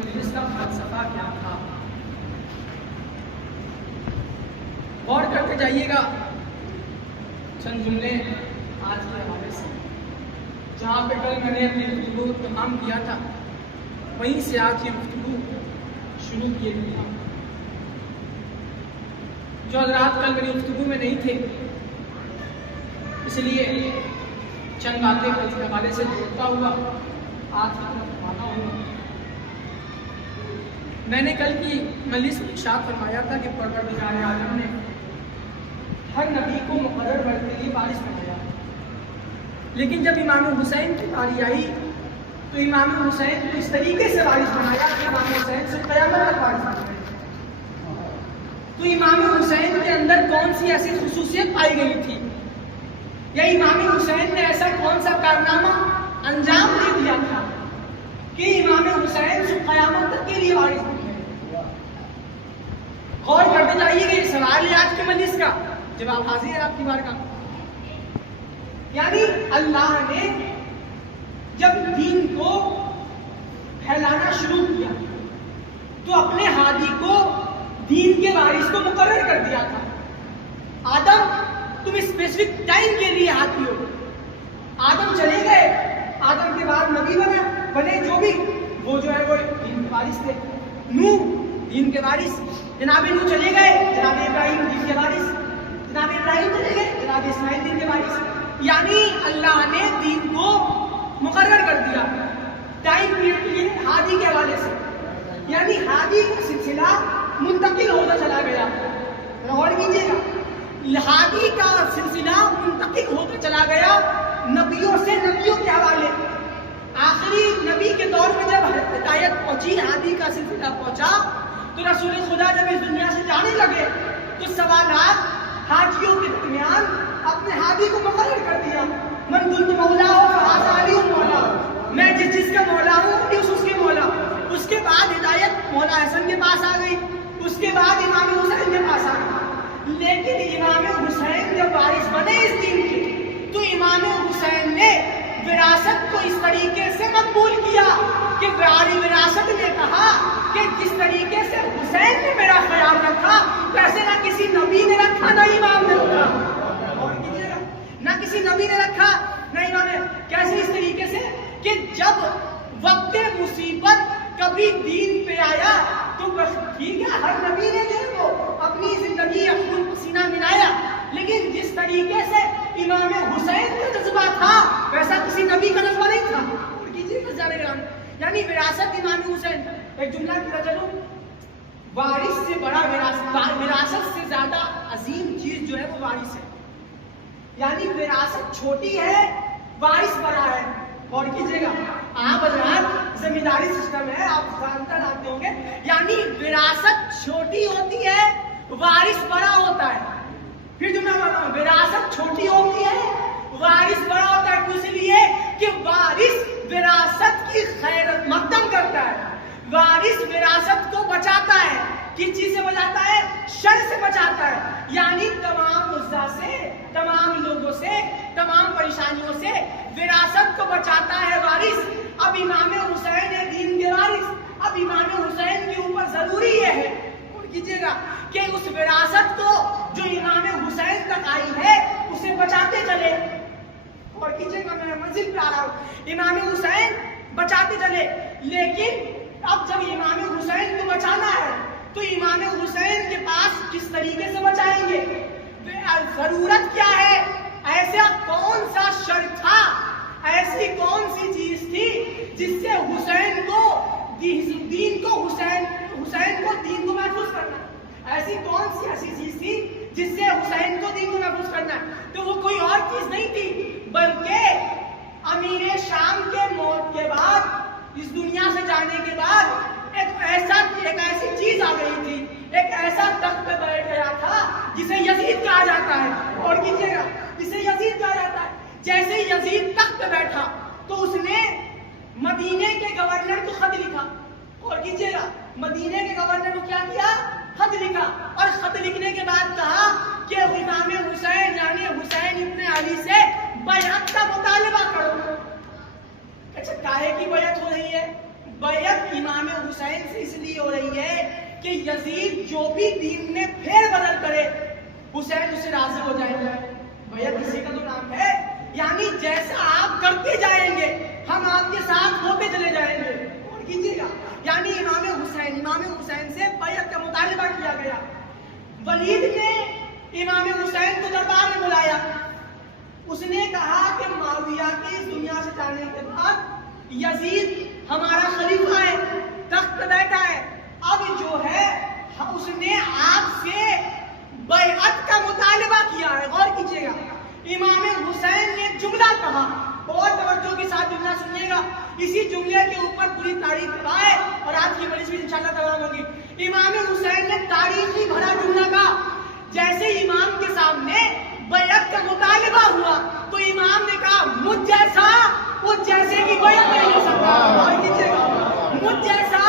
مجلس کا فلسفہ کیا تھا؟ غور کرتے جائیے گا چند جملے آج کے حوالے سے. جہاں پہ کل میں نے اپنی گفتگو تمام کیا تھا وہیں سے آج کی گفتگو شروع کیے تھے. جو حضرات کل میری گفتگو میں نہیں تھے اس لیے چند باتیں کل کے حوالے سے جوڑتا ہوا آج کی طرف روانہ ہوا. میں نے کل کی مجلس میں ارشاد فرمایا تھا کہ پروردگار عالم نے ہر نبی کو مقرر وقت کے لیے وارث بنایا، لیکن جب امام حسین کی باری آئی تو امام حسین کو اس طریقے سے وارث بنایا کہ امام حسین سے قیامت تک وارث بنایا. تو امام حسین کے اندر کون سی ایسی خصوصیت پائی گئی تھی، یا امام حسین نے ایسا کون سا کارنامہ انجام دے دیا تھا کہ امام حسین سے قیامت تک کے لیے وارث بن گئے؟ غور کرتے جائیے گا. یہ سوال ہے آج کے مجلس کا، جواب حاضر ہے آپ کی بارگاہ. یعنی اللہ نے جب دین کو پھیلانا شروع کیا تو اپنے ہادی کو دین کے وارث کو مقرر کر دیا تھا. آدم تم اسپیسیفک ٹائم کے لیے ہادی ہو. آدم چلے گئے، آدم کے بعد نبی بنے جو بھی وہ جو ہے وہ دین کے وارث تھے. نوح دین کے وارث، جناب نوح چلے گئے، جناب ابراہیم دین کے وارث، جناب ابراہیم چلے گئے، جناب اسماعیل دین کے وارث. یعنی اللہ نے دین کو مقرر کر دیا ٹائم پیریڈ کے لیے ہادی کے حوالے سے. یعنی ہادی کا سلسلہ منتقل ہوتا چلا گیا. غور کیجیے گا، ہادی کا سلسلہ منتقل ہوتا چلا گیا نبیوں سے نبیوں کے حوالے. آخری نبی کے دور میں جب ہدایت پہنچی، ہادی کا سلسلہ پہنچا، تو رسول خدا جب اس دنیا سے جانے لگے تو سوالات حاجیوں کے درمیان اپنے ہادی کو مقرر کر دیا. من کنت مولا ہو فہذا علی مولا، میں جس کا مولا ہوں اس کے مولا. اس کے بعد ہدایت مولا حسن کے پاس آ گئی، اس کے بعد امام حسین کے پاس آ گئی. لیکن امام حسین جب وارث بنے اس دین کے تو امام حسین نے وراثت کو اس طریقے سے مقبول کیا کہ وراثت نے کہا کہ جس طریقے سے حسین نے میرا خیال رکھا ویسے نہ کسی نبی نے رکھا نہ امام نے رکھا. اور کیجیے گا، نہ کسی نبی نے رکھا نہ امام نے. کیسے؟ اس طریقے سے کہ جب وقت مصیبت کبھی دین پہ آیا تو بس ٹھیک ہے، ہر نبی نے جو ہے وہ اپنی زندگی یا خون پسینہ ملایا، لیکن جس طریقے سے امام حسین کا جذبہ تھا ویسا کسی نبی کا جذبہ نہیں تھا. اور کیجیے گا جانے گا، یعنی وراثت امام حسین. ایک جملہ کیا چلو، وارث سے بڑا وراثت سے زیادہ عظیم چیز جو ہے وہ وارث ہے. یعنی وراثت چھوٹی ہے، وارث بڑا ہے. اور کیجیے گا، آپ حضرات زمینداری سسٹم ہے، آپ جانتے ہوں گے. یعنی وراثت چھوٹی ہوتی ہے، وارث بڑا ہوتا ہے. پھر جملہ بتاؤں، وراثت چھوٹی ہوتی ہے، وارث بڑا ہوتا ہے. اس لیے کہ وارث وراثت کی خیر مقدم کرتا ہے، وارث وراثت کو بچاتا ہے. کس چیز سے بچاتا ہے؟ شر سے بچاتا ہے. یعنی تمام مزہ سے، تمام لوگوں سے، تمام پریشانیوں سے وراثت کو بچاتا ہے وارث. اب امام حسین ہے دین کے وارث. اب امام حسین کے اوپر ضروری یہ ہے، اور کیجیے گا، کہ اس وراثت کو جو امام حسین تک آئی ہے اسے بچاتے چلے. اور کیجیے گا، میں منزل پہ آ رہا ہوں، امام حسین بچاتے چلے. لیکن اب جب امام حسین کو بچانا ہے تو امام حسین کے پاس کس طریقے سے بچائیں گے؟ ضرورت کیا ہے؟ ایسا کون سا شر تھا، ایسی کون سی چیز تھی جس سے حسین کو دین کو محفوظ کرنا؟ ایسی کون سی ایسی چیز تھی جس سے حسین کو دین کو محفوظ کرنا ہے؟ تو وہ کوئی اور چیز نہیں تھی بلکہ امیر شام کے موت کے بعد، اس دنیا سے جانے کے بعد ایک ایسی چیز آ گئی تھی، ایک ایسا تخت پہ بیٹھ گیا تھا جسے یزید کہا جاتا ہے. اور کیجیے گا، جسے یزید کہا جاتا ہے. جیسے یزید تخت پہ بیٹھا تو اس نے مدینے کے گورنر کو خط لکھا. اور کیجیے گا، مدینے کے گورنر کو کیا کیا؟ خط لکھا. اور خط لکھنے کے بعد کہا کہ امام حسین یعنی حسین ابن علی سے بیعت کا مطالبہ کرو. اچھا، کاہے کی بیعت ہو رہی ہے؟ بیعت امام حسین سے اس لیے ہو رہی ہے کہ یزید جو بھی دین میں پھیر بدل کرے حسین اس سے راضی ہو جائے گا. بیعت کسی کا تو نام ہے، یعنی جیسا آپ کرتے جائیں گے ہم آپ کے ساتھ ہوتے چلے جائیں گے. اور کیجیے گا، یعنی امام حسین سے بیعت کا مطالبہ کیا گیا. ولید نے امام حسین کو دربار میں بلایا. اس نے کہا کہ معاویہ کی اس دنیا سے جانے کے بعد یزید ہمارا خلیفہ ہے، تخت پہ بیٹھا ہے. اب جو ہے اس نے آپ سے بیعت کا مطالبہ کیا ہے. غور کیجیے گا، امام حسین نے جملہ کہا، بہت توجہ کے ساتھ جملہ سنیے گا. اسی جملے کے اوپر پوری تاریخ ہے اور آج کی مجلس بھی انشاءاللہ تمام ہوگی. امام حسین نے تاریخی بھرا جملہ کہا. جیسے امام کے سامنے بیعت کا مطالبہ ہوا تو امام نے کہا مجھ جیسا اس جیسے کی بیعت نہیں کر سکتا. اور کیجیے گا، مجھ جیسا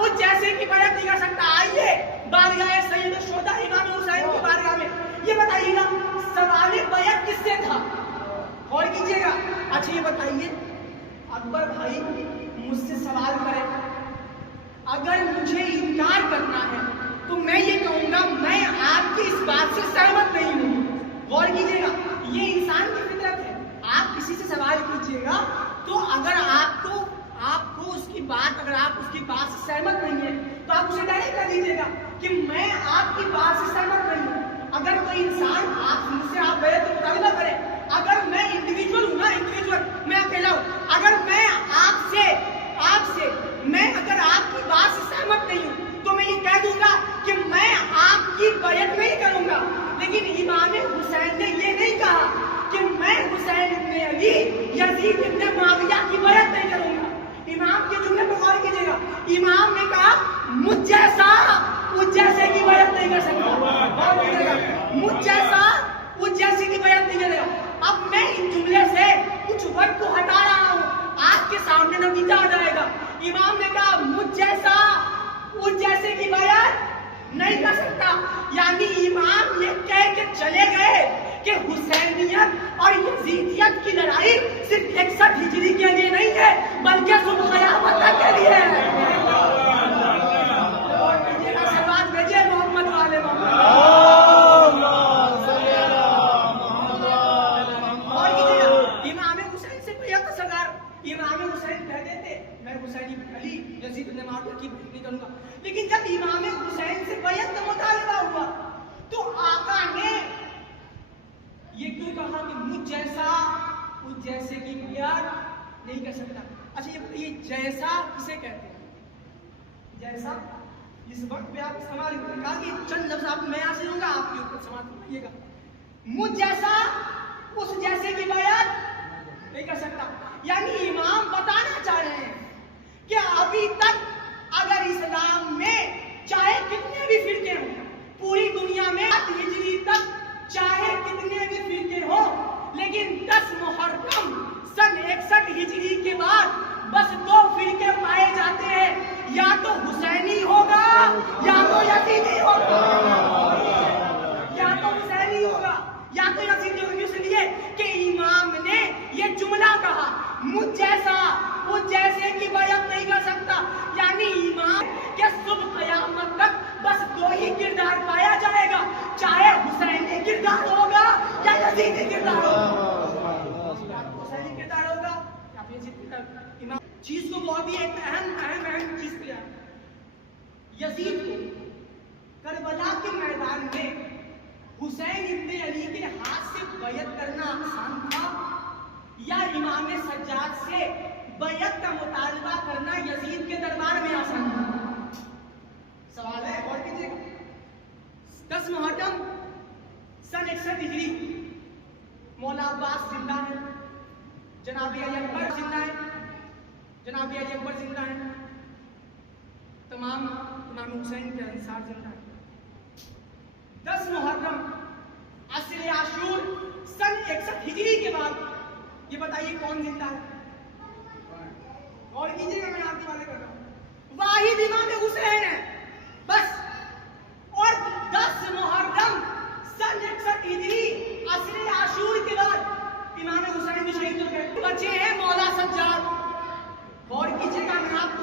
اس جیسے کی بیعت نہیں کر سکتا. آئیے بارگاہ سید الشہداء امام حسین کی بارگاہ میں یہ بتائیے گا سوال بیعت کس سے تھا. اور کیجیے گا، اچھا یہ بتائیے اکبر بھائی مجھ سے سوال کرے، اگر مجھے انکار کرنا ہے تو میں یہ کہوں گا میں آپ کی اس بات سے سہمت نہیں ہوں. غور کیجیے گا، یہ انسان کی فطرت ہے. آپ کسی سے سوال کیجیے گا تو اگر آپ کو اس کی بات سے سہمت نہیں ہے تو آپ اسے ڈائریکٹ کر دیجیے گا کہ میں آپ کی بات سے سہمت نہیں ہوں. اگر کوئی انسان مجھ سے آپ بیعت کا مطالبہ کرے، اگر میں انڈیویجول ہوں نا، میں اکیلا ہوں، اگر میں آپ سے اگر آپ کی بات سے سہمت نہیں ہوں تو میں یہ کہہ دوں گا کہ میں آپ کی بیعت نہیں کروں گا. لیکن امام حسین نے یہ نہیں کہا کہ میں حسین ابن علی یزید ابن معاویہ کی بیعت نہیں کروں گا. امام کے جملے پر غور کیجیے گا، امام نے کہا مجھ جیسا اس جیسے کی بیعت نہیں کر سکتا. غور کیجیے گا، مجھ جیسا اس جیسے کی بیعت نہیں کرے گا. اب میں ان جملے سے کچھ وقت کو ہٹا رہا ہوں، آپ کے سامنے نتیجہ آ جائے گا. امام نے کہا مجھ جیسا اس جیسے کی بیعت نہیں کر سکتا، یعنی امام یہ کہہ کے چلے گئے کہ حسینیت اور یزیدیت کی لڑائی صرف 61 ہجری کے لیے نہیں ہے بلکہ صبح قیامت تک کے لیے ہے. سلوات بھیجیے محمد والے محمد. امام حسین کہہ دیتے میں حسین ابن علی یزید ابن معاویہ کی بیعت نہیں کروں گا. لیکن جب امام حسین سے بیعت کا مطالبہ ہوا تو آقا نے یہ کیوں کہا کہ مجھ جیسا اس جیسے کی بیعت نہیں کر سکتا. اچھا یہ بتائیے جیسا کسے کہتے ہیں؟ جیسا اس وقت پہ آپ استعمال کہا کہ چند لفظ آپ میں یہاں سے لوں گا، آپ کے اوپر سماعت کیجیے گا. مجھ جیسا اس جیسے کی بیعت نہیں کر سکتا، یعنی امام بتانا چاہ رہے ہیں کہ ابھی تک اگر اسلام میں چاہے کتنے بھی فرقے ہوں، پوری دنیا میں ہجری تک چاہے کتنے بھی فرقے ہوں، لیکن 10 محرم سن 61 ہجری کے بعد بس 2 فرقے پائے جاتے ہیں، یا تو حسینی ہوگا یا تو یزیدی ہوگا. یا تو حسینی ہوگا یا تو یزیدی ہوگا. اس لیے کہ امام نے یہ جملہ کہا مجھ جیسا اس جیسے کی بیعت نہیں کر سکتا، یعنی امام کے صبح قیامت تک بس 2 ہی کردار پایا جائے گا، چاہے حسینی کردار ہوگا یا یزیدی کردار ہوگا. حسینی کردار ہوگا یا یزیدی کردار. امام چیز کو بہت ہی ایک اہم چیز کیا یزید کو کربلا کے میدان میں حسین ابن علی کے ہاتھ سے بیعت کرنا آسان تھا یا امام سجاد سے بیعت کا مطالبہ کرنا یزید کے دربار میں آسان تھا؟ سوال ہے، غور کیجیے. 10 محرم سن 61 ہجری مولا عباس زندہ ہے، جناب علی اکبر زندہ ہے، تمام امام حسین کے انصار زندہ ہے. 10 محرم عصر عاشور سن 61 ہجری کے بعد یہ بتائیے کون زندہ ہے؟ اور کیجیے گا، میں آپ کے والے کر رہا ہوں، واحد امام حسین ہے بس. اور 10 محرم سن 61 ہجری عصر عاشور کے بعد امام حسین بھی شہید ہو گئے. بچے ہیں مولا سجاد. اور کیجیے گا، میں آپ کو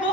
2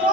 2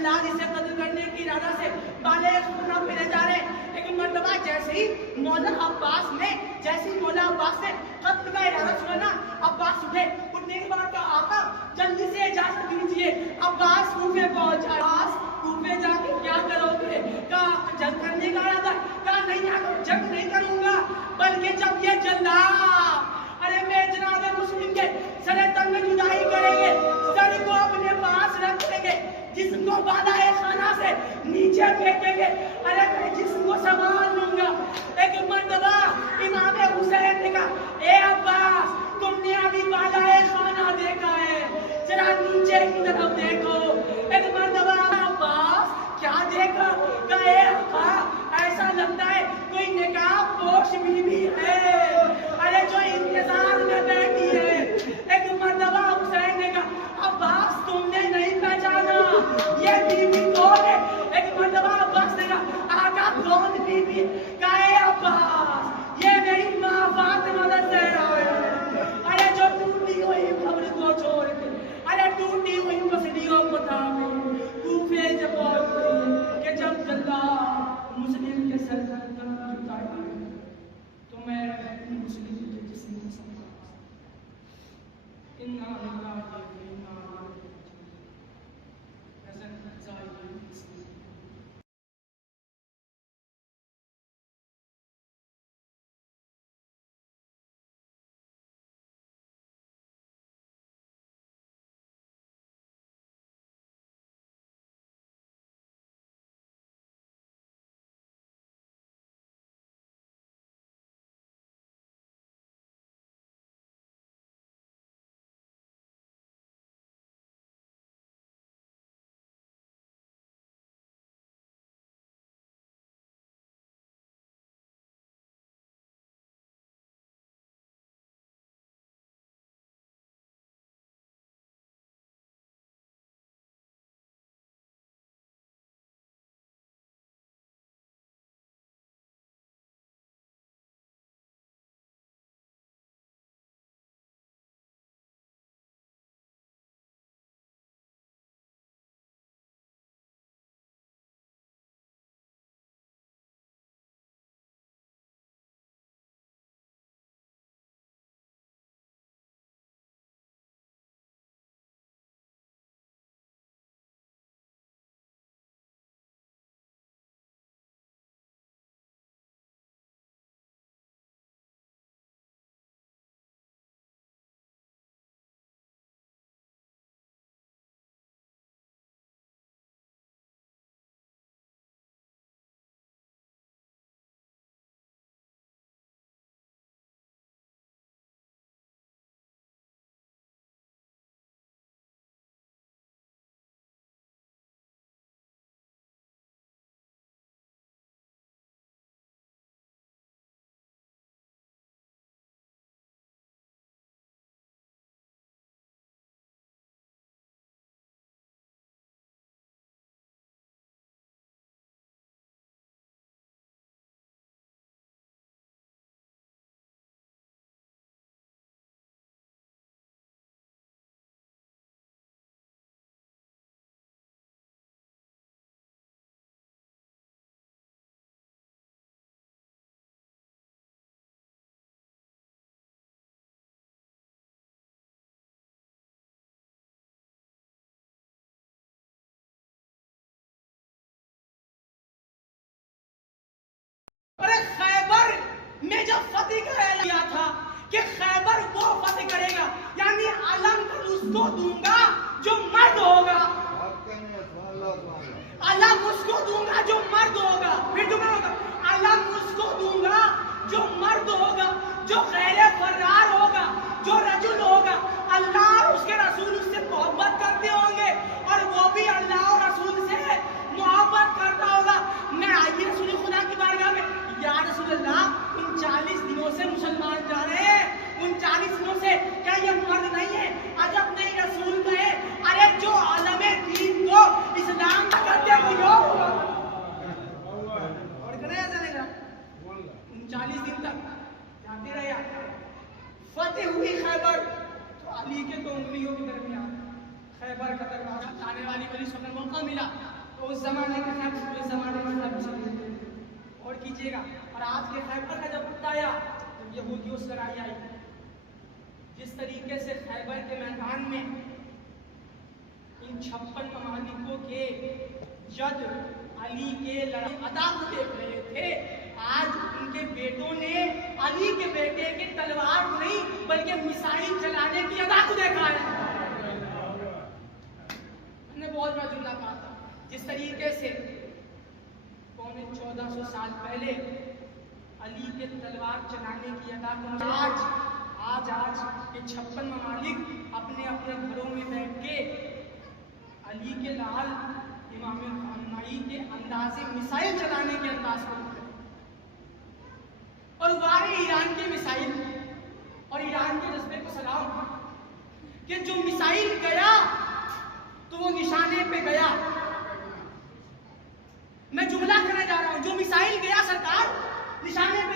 جلاد اسے قتل کرنے کی ارادہ سے بالے خونہ پھیرے جا رہے ہیں۔ ایک مرتبہ جیسے ہی مولا عباس نے قتل کا ارادہ سنا نا، عباس اٹھے، اٹھنے کے بعد کہا آقا جلدی سے اجازت دیجیے۔ عباس کوفے پہنچا۔ عباس کوفے جا کے کیا کرو گے؟ کہا جنگ کرنے کا ارادہ۔ کہا نہیں آقا جنگ نہیں کروں گا، بلکہ جب یہ جلاد میں جناب مسلم کے سر تن میں جدائی کریں گے، سر کو اپنے پاس رکھ لیں گے، جسم کو بالائے خانہ سے نیچے پھینکیں گے، میں جسم کو سنبھال لوں گا۔ ایک مرتبہ امام حسین نے کہا اے عباس تم نے ابھی بالائے خانہ دیکھا ہے، ذرا نیچے کی طرف دیکھو۔ ایک مرتبہ عباس کیا دیکھا؟ کہا اے آقا ایسا لگتا ہے کوئی نقاب پوش بیوی ہے جو انتظار میں بیٹھی ہے۔ ایک مرتبہ حسین نے کہا عباس تم نے نہیں پہچانا یہ بیوی کون ہے؟ ایک مرتبہ عباس نے کہا آقا کون بیوی؟ کہا اے عباس یہ میری ماں فاطمہ الزہرا ہے، جو ٹوٹی ہوئی قبر کو چھوڑ کے ٹوٹی ہوئی پسلیوں کو تھامے کوفے جب پہنچ گئی کہ جب جلاد مسلم کے سر پر جھکائے تو میں مسلم کے جسم کو سنبھال انا للہ و انا الیہ راجعون۔ فتح کا اعلان کیا تھا کہ خیبر وہ فتح کرے گا، یعنی علم اس کو دوں گا جو مرد ہوگا، علم اس کو دوں گا جو مرد ہوگا، پھر تمہیں ہوگا علم اس کو دوں گا جو مرد ہوگا، جو غیر فرار ہوگا، جو رجل ہوگا، اللہ اور اس کے رسول اس سے محبت کرتے ہوں گے اور وہ بھی اللہ اور رسول سے محبت کرتا ہوگا۔ میں آئی رسول خدا کی بارگاہ میں یا رسول اللہ 39 دنوں سے مسلمان جا رہے ہیں، 39 دنوں سے کیا یہ مرد نہیں ہے؟ عجب نہیں رسول کہے ارے جو عالم دین کو اسلام کا کرتے ہیں وہ یہ ہوگا اور کرے چلے گا 39 دن تک جاتے رہے۔ فتح ہوئی خیبر تو علی کے تو انگلیوں کے درمیان خیبر کا دروازہ آنے والی بڑی سخن موقع ملا تو اس زمانے کے خیبر اس زمانے کے خیبر سے اور کیجیے گا. اور آج کے خیبر کا جب وقت آیا جب یہودیوں سے لڑائی آئی, جس طریقے سے خیبر کے میدان میں ان 56 ممالکوں کے جد علی کے لڑائی ادا کو دیکھ رہے تھے, آج ان کے بیٹوں نے علی کے بیٹے کے تلوار کو نہیں بلکہ میسائل چلانے کی ادا کو دیکھا ہے. ہم نے بہت بڑا جملہ کہا تھا, جس طریقے سے 1400 سال پہلے علی کے تلوار چلانے کی ادا کو آج یہ 56 ممالک اپنے اپنے گھروں میں بیٹھ کے علی کے لال امام خامنائی کے اندازے میسائل چلانے کے انداز کو دیکھتے ہیں. اور وارے ایران کے میسائل اور ایران کے جذبے کو سلام کہ جو میسائل گیا تو وہ نشانے پہ گیا. میں جملہ کرنے جا رہا ہوں, جو میسائل گیا سرکار نشانے پہ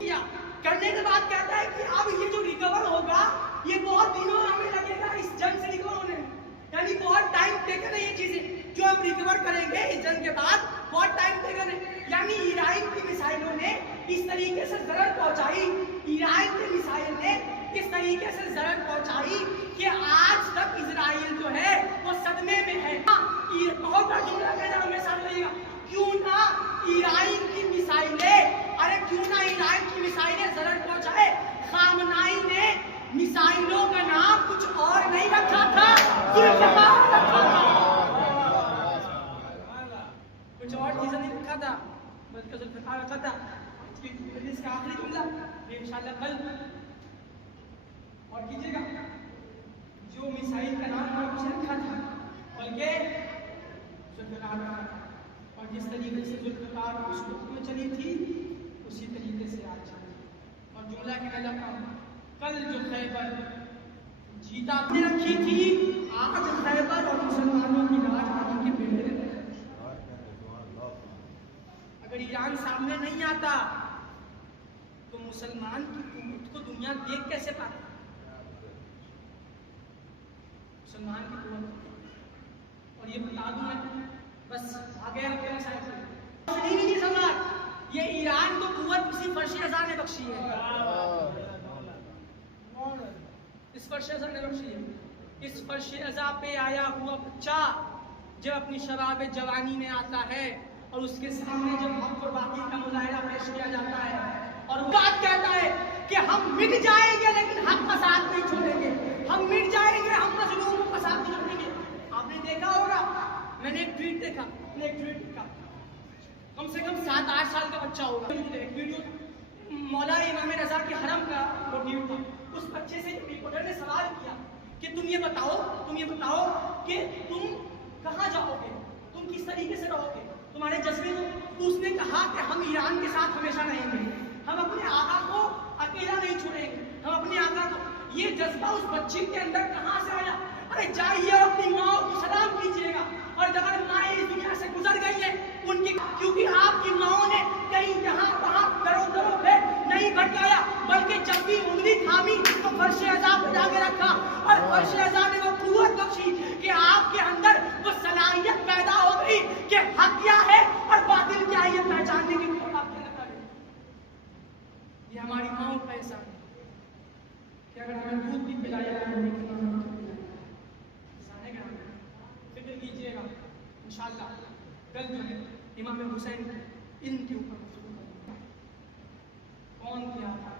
گیا. کرنے کے بعد کہتا ہے کہ اب یہ جو ریکور ہوگا یہ بہت دنوں ہمیں لگے گا اس جنگ سے ریکور ہونے میں, یعنی بہت ٹائم ٹیکن ہے یہ چیزیں جو ہم ریکور کریں گے اس جنگ کے بعد, بہت ٹائم ٹیکن ہے. یعنی ایران کی میسائلوں نے اس طریقے سے ضرر پہنچائی, ایران کے میسائل نے اس طریقے سے ضرر پہنچائی کہ آج تک اسرائیل جو ہے وہ صدمے میں ہے. بہت بڑا جملہ کہنا ہمیں ساتھ رہیے گا, کیوں نہ ایران کی میسائلیں, ارے کیوں نہ ایران کی میسائلیں ضرر پہنچائے. خامنائی نے میسائلوں کا نام کچھ اور نہیں رکھا تھا, ذوالفقار رکھا تھا, کچھ اور چیزیں نہیں رکھا تھا بلکہ ذوالفقار رکھا تھا. اس کا آخری جملہ انشاءاللہ کل اور کیجیے گا, جو میسائل کا نام نہ کچھ رکھا تھا بلکہ ذوالفقار رکھا تھا. اور جس طریقے سے ذوالفقار اس وقت میں چلی تھی اسی طریقے سے آج چلی. اور جملہ کہنا چاہتا ہوں, کل جو خیبر جیتا نے رکھی تھی, آج خیبر اور مسلمانوں کی راجدھانی کے بیٹے نے. اگر ایران سامنے نہیں آتا تو مسلمان کی قوت کو دنیا دیکھ کیسے پاتی؟ مسلمان کی قوت. اور یہ بتا دوں میں بس آگے آپ کے صاحب نہیں سمجھ, یہ ایران کو قوت کسی فرش ازا نے بخشی ہے, اس فرش ازا نے بخشی ہے. اس فرش ازا پہ آیا ہوا بچہ جب اپنی شباب جوانی میں آتا ہے اور اس کے سامنے جب حق اور باطل کا مظاہرہ پیش کیا جاتا ہے اور وہ بات کہتا ہے کہ ہم مٹ جائیں گے لیکن حق کا ساتھ نہیں چھوڑیں گے, ہم مٹ جائیں گے ہم مظلوموں کا ساتھ نہیں چھوڑیں گے. آپ نے دیکھا ہوگا, میں نے ایک ٹویٹ دیکھا, کم سے کم 7-8 سال کا بچہ ہوگا, ایک ویڈیو مولا امام رضا کے حرم کا موٹیو تھا. اس بچے سے رپورٹر نے سوال کیا کہ تم یہ بتاؤ کہ تم کہاں جاؤ گے, تم کس طریقے سے رہو گے, تمہارے جذبے کو. تو اس نے کہا کہ ہم ایران کے ساتھ ہمیشہ رہیں گے, ہم اپنے آقا کو اکیلا نہیں چھوڑیں گے, ہم اپنے آقا کو. یہ جذبہ اس بچے کے اندر کہاں سے آیا؟ ارے جائیے اپنی ماں کو سلام کیجیے گا, اور اگر مائیں اس دنیا سے گزر گئی ہیں ان کی, کیونکہ آپ کی ماؤں نے کہیں یہاں وہاں دروں پہ نہیں بھٹکایا بلکہ جب بھی انگلی تھامی تو فرش ازا پہ جا کے رکھا, اور فرش ازا نے وہ قوت بخشی کہ آپ کے اندر وہ صلاحیت پیدا ہو گئی کہ حق کیا ہے اور باطل کیا ہے یہ پہچاننے کی قوت آپ کے اندر آ گئی. یہ ہماری ماؤں کا احسان ہے کہ اگر ہمیں دودھ بھی پلایا فکر کیجیے گا انشاءاللہ کل جو ہے امام حسین ان کے اوپر کون کیا تھا,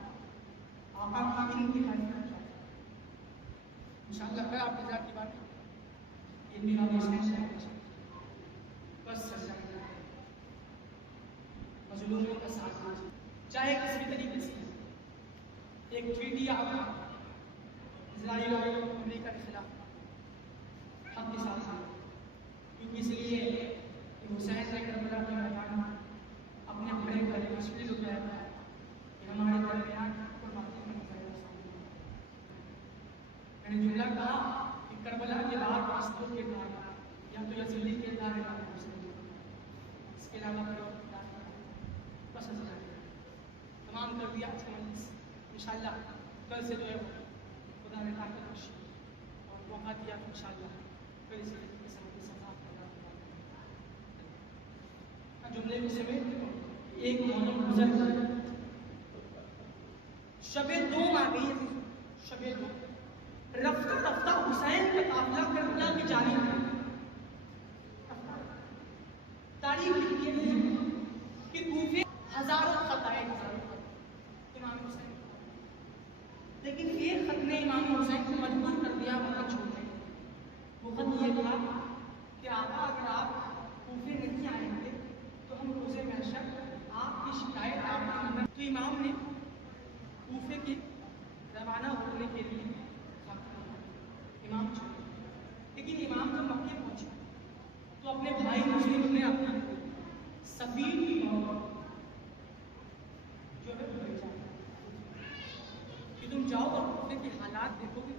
آقا کا ان کی حقیقت کیا تھا. انشاءاللہ پھر آپ کی ذات کی بات یہ میرا حسین ہے, بس سجدہ مظلوموں کا ساتھ دیجیے چاہے کسی بھی طریقے سے. ایک ٹویٹ آپ اسرائیل اور امریکہ کے خلاف حق کے ساتھ ہیں, کیونکہ اس لیے کہ حسین نے کربلا کے میدان اپنے بڑے بڑے مشکل ہو گیا تھا کہ ہمارے درمیان اور باقی کا مسئلہ سامنے. میں نے جملہ کہا کہ کربلا کے بعد راستوں کے کردار یا تو یزیدی کردار ہے اس کے علاوہ بس تمام کر دیا آج کا مجلس. انشاءاللہ کل سے جو ہے خدا نے طاقت بخشی اور موقع دیا تو انشاءاللہ جملے میں سے ایک موسم گزر گیا، شب دوم آ گئی ہے، شب دوم رفتہ رفتہ حسین کا قافلہ کربلا کی جانب ہے۔ تاریخ لکھی ہے کہ کوفے ہزاروں خط آئے امام حسین، لیکن ایک خط نے امام حسین کو مجبور کر دیا مکہ چھوڑنے۔ وہ خط یہ تھا کہ آقا اگر آپ کوفے نہیں آئیں گے تو ہم روزے محشر آپ کی شکایت آپ نے، تو امام نے کوفے کے روانہ ہونے کے لیے امام چھوڑا، لیکن امام جب مکے پہنچے تو اپنے بھائی مسلم نے اپنا سفیر جو ہے وہ بھیجا کہ تم جاؤ اور کوفے کے حالات دیکھو گے۔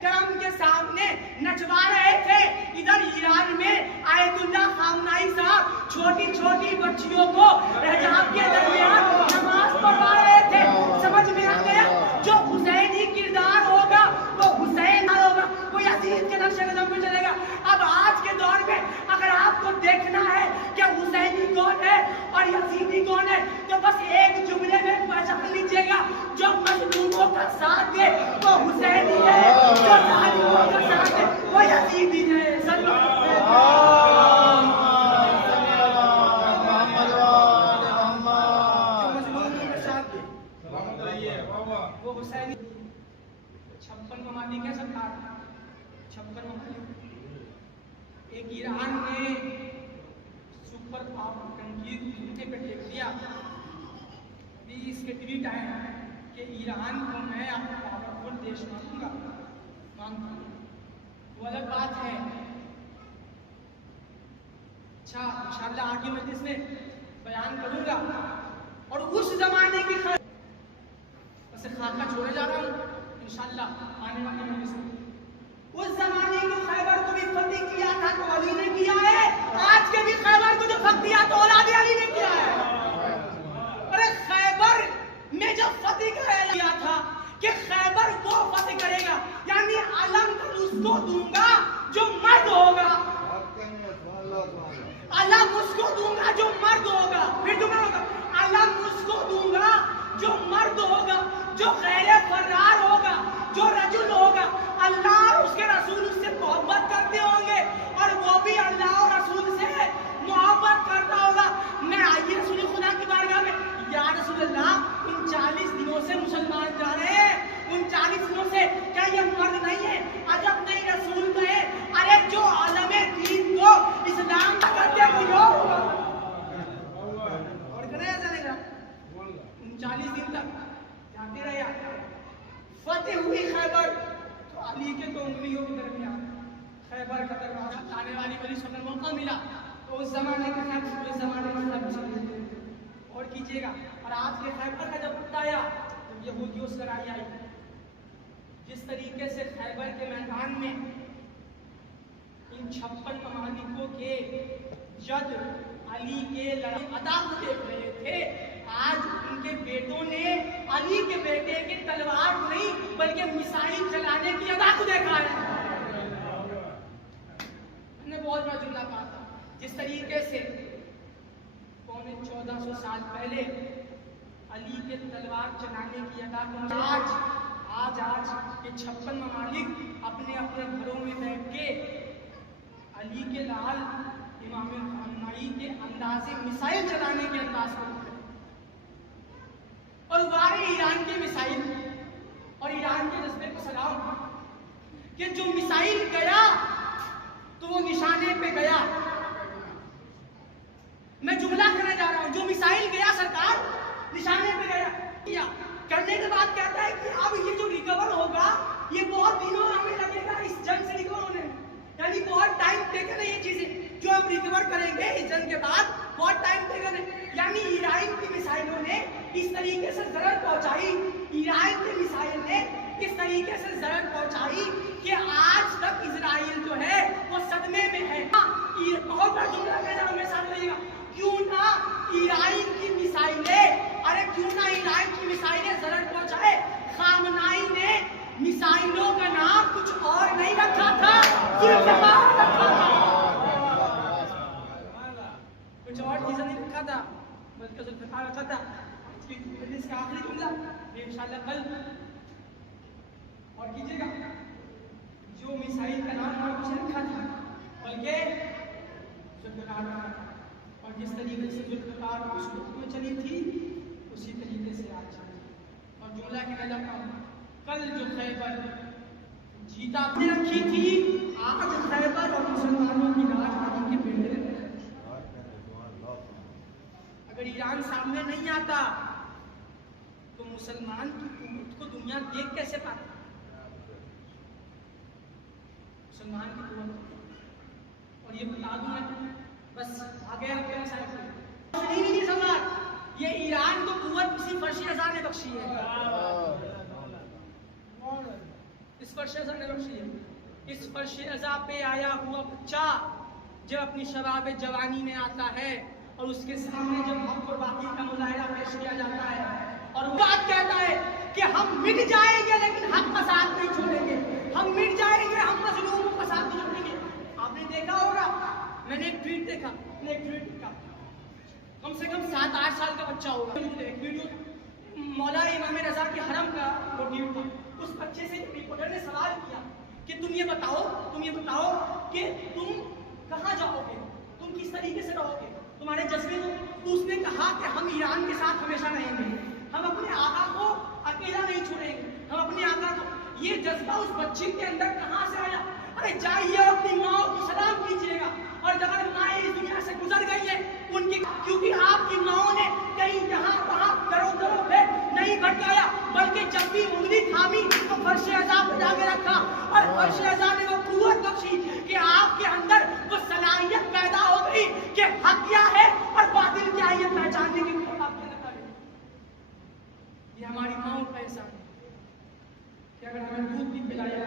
کرم کے سامنے نچوا رہے تھے، ادھر ایران میں آیت اللہ خامنائی صاحب چھوٹی چھوٹی بچیوں کو حجاب کے درمیان نماز پڑھوا رہے تھے۔ سمجھ میں آ گیا؟ جو حسینی کردار ہوگا وہ حسین ہوگا، کوئی عزیز کے نقش قدم پہ چلے گا۔ اب آج کے دور میں اگر آپ کو دیکھنا ہے کہ حسینی کون ہے اور یزیدی کون ہے تو بس ایک جملے میں پہچان لیجیے گا، جو مظلوموں کا ساتھ دے وہ حسینی ہے، جو ظالموں کا ساتھ دے وہ یزیدی ہے۔ وہ حسینی 56 ممالک ہے، سب 56 ممالک۔ ایک ایران نے سپر پاور تنقید گھنٹے پہ ٹیک دیا، اس کے ٹویٹ آئے کہ ایران کو میں پاورفل دیش مانوں گا، مانتا ہوں، وہ الگ بات ہے۔ اچھا انشاءاللہ آگے مجلس میں بیان کروں گا، اور اس زمانے کی بس خاکہ چھوڑے جا رہا ہوں انشاءاللہ آنے والے مجلس میں۔ اس زمانے کو خیبر کو بھی فتح کیا تھا تو علی نے کیا ہے، آج کے بھی خیبر کو جو فتح کیا تو اولاد علی نے کیا ہے۔ ارے خیبر میں جو فتح کا اعلان کیا تھا کہ خیبر وہ فتح کرے گا، یعنی علم اس کو دوں گا جو مرد ہوگا، علم اس کو دوں گا جو مرد ہوگا، پھر تمہیں ہوگا علم اس کو دوں گا جو مرد ہوگا، جو غیر فرار ہوگا، جو رجل ہوگا، اللہ اور اس کے رسول اس سے محبت کرتے ہوں گے اور وہ بھی اللہ اور رسول سے محبت کرتا ہوگا۔ میں آئیے رسول خدا کی بارگاہ میں، یا رسول اللہ ان 40 دنوں سے مسلمان جا رہے ہیں، ان 40 دنوں سے کیا یہ مرد نہیں ہے؟ عجب نہیں رسول کہے، ارے جو عالم دین کو اسلام کا کرتے وہ ہوگا اور کرے چلے گا 39 دن تک جاتے رہے۔ فتح ہوئی خیبر تو علی کے تو انگلیوں کے درمیان خیبر کا دروازہ آنے والی بڑی سننے موقع ملا تو اس زمانے کے خیبر اس زمانے میں سب چلے اور کیجیے گا۔ اور آج کے خیبر کا جب وقت آیا تو یہودیوں سے لڑائی آئی، جس طریقے سے خیبر کے میدان میں ان 56 ممالکوں کے جد علی کے لڑائی ادا کو دیکھ رہے تھے، آج ان کے کے بیٹوں نے علی کے بیٹے کے تلوار کو نہیں بلکہ میسائل چلانے کی ادا کو دیکھا ہے. میں نے بہت بڑا جملہ کہا تھا. جس طریقے سے 1400 سال پہلے علی کے تلوار چلانے کی ادا کو آج یہ 56 ممالک اپنے اپنے گھروں میں بیٹھ کے علی کے لال امام خامنائی کے اندازے میسائل چلانے کے انداز کو اور وارے ایران کے میسائل اور ایران کے جذبے کو سلام کہ جو میسائل گیا تو وہ نشانے پہ گیا. میں جملہ کرنے جا رہا ہوں, جو میسائل گیا سرکار نشانے پہ گیا. کرنے کے بعد کہتا ہے کہ اب یہ جو ریکور ہوگا یہ بہت دنوں ہمیں لگے گا اس جنگ سے ریکور ہونے میں, یعنی بہت ٹائم ٹیکن ہے یہ چیزیں جو ہم ریکور کریں گے اس جنگ کے بعد, بہت ٹائم ٹیکن ہے. یعنی ایران کی میسائلوں نے اس طریقے سے ضرر پہنچائی, ایران کی میسائل نے اس طریقے سے ضرر پہنچائی کہ آج تک اسرائیل جو ہے وہ صدمے میں ہے. بہت بڑا جملہ کہنا ہمیں ساتھ رہیے گا, کیوں نہ ایران کی میسائلیں, ارے کیوں نہ ایران کی میسائلیں ضرر پہنچائے. خامنائی نے میسائلوں کا نام کچھ اور نہیں رکھا تھا, ذوالفقار رکھا تھا, کچھ اور چیزیں نہیں رکھا تھا بلکہ ذوالفقار رکھا تھا. اس کا آخری جملہ یہ انشاءاللہ کل اور کیجیے گا. جو میسائل کا نام اور کچھ رکھا تھا بلکہ ذوالفقار رکھا تھا, اور جس طریقے سے ذوالفقار اس وقت میں چلی تھی اسی طریقے سے آج چلی. اور جملہ کہنا چاہتا ہوں, کل جو خیبر جیتا اپنے رکھی تھی, آج خیبر اور مسلمانوں کی راجدھانی کے بیٹے. اگر ایران سامنے نہیں آتا تو مسلمان کی قوت کو دنیا دیکھ کیسے پاتی؟ مسلمان کی قوت. اور یہ بتا دوں میں بس آگے آپ کے مسائل نہیں سوال, یہ ایران کو قوت کسی فرشی ازا نے بخشی ہے, اس فرشی ازا نے بخشی ہے. اس فرشی ازا پہ آیا ہوا بچہ جب اپنی شباب جوانی میں آتا ہے اور اس کے سامنے جب حق اور باطل کا مظاہرہ پیش کیا جاتا ہے اور بات کہتا ہے کہ ہم مٹ جائیں گے لیکن حق کا ساتھ نہیں چھوڑیں گے, ہم مٹ جائیں گے ہم مظلوموں کا ساتھ نہیں چھوڑیں گے. آپ نے دیکھا ہوگا, میں نے ایک ٹویٹ دیکھا, کم سے کم 7-8 سال کا بچہ ہوگا, ایک ویڈیو مولا امام رضا کے حرم کا وہ ٹویٹ تھا. اس بچے سے رپورٹر نے سوال کیا کہ تم یہ بتاؤ کہ تم کہاں جاؤ گے, تم کس طریقے سے رہو گے, تمہارے جذبے کو. تو اس نے کہا کہ ہم ایران کے ساتھ ہمیشہ رہیں گے, ہم اپنے آقا کو اکیلا نہیں چھوڑیں گے, ہم اپنے آقا کو. یہ جذبہ اس بچے کے اندر کہاں سے آیا؟ ارے جائیے اپنی ماں کو سلام کیجیے گا, اور اگر مائیں اس دنیا سے گزر گئی ہیں ان کی, کیونکہ آپ کی ماؤں نے کہیں جہاں وہاں درو پہ نہیں بھٹکایا, بلکہ جب بھی انگلی تھامی تو فرش اعضاء پہ جا کے رکھا, اور فرش اعضاء نے وہ قوت بخشی کہ آپ کے اندر وہ صلاحیت پیدا ہو گئی کہ حق کیا ہے اور باطل کیا ہے یہ پہچاننے کی قوت آپ کے اندر آ گئی. یہ ہماری ماؤں کا احسان ہے کہ اگر ہمیں دودھ بھی پلایا